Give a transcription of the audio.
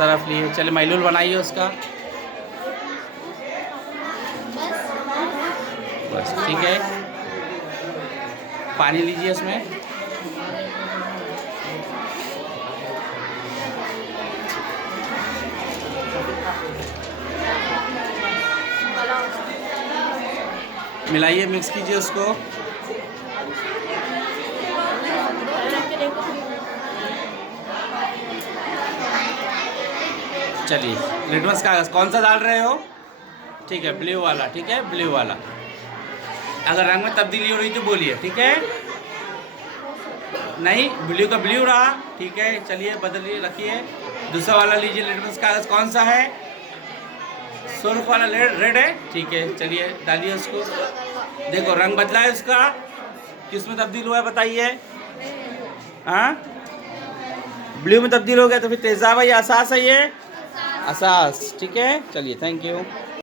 Surf लिए। चलिए महलूल बनाइए उसका। बस ठीक है, पानी लीजिए उसमें। मिलाइए, मिक्स कीजिए उसको। चलिए, लिटमस कागज़ कौन सा डाल रहे हो? ठीक है, ब्लू वाला। ठीक है, ब्लू वाला। अगर रंग में तब्दीली हो रही तो बोलिए, ठीक है? नहीं, ब्लू का ब्लू रहा। ठीक है, चलिए बदलिए, रखिए। दूसरा वाला लीजिए, लिटमस कागज़ कौन सा है? सुर्ख वाला रेड है। ठीक है, चलिए डालिए उसको। देखो रंग बदला है उसका, किस में तब्दील हुआ है बताइए? हाँ, ब्लू में तब्दील हो गया तो फिर तेजाब है या असास है? ये असास। ठीक है, चलिए, थैंक यू।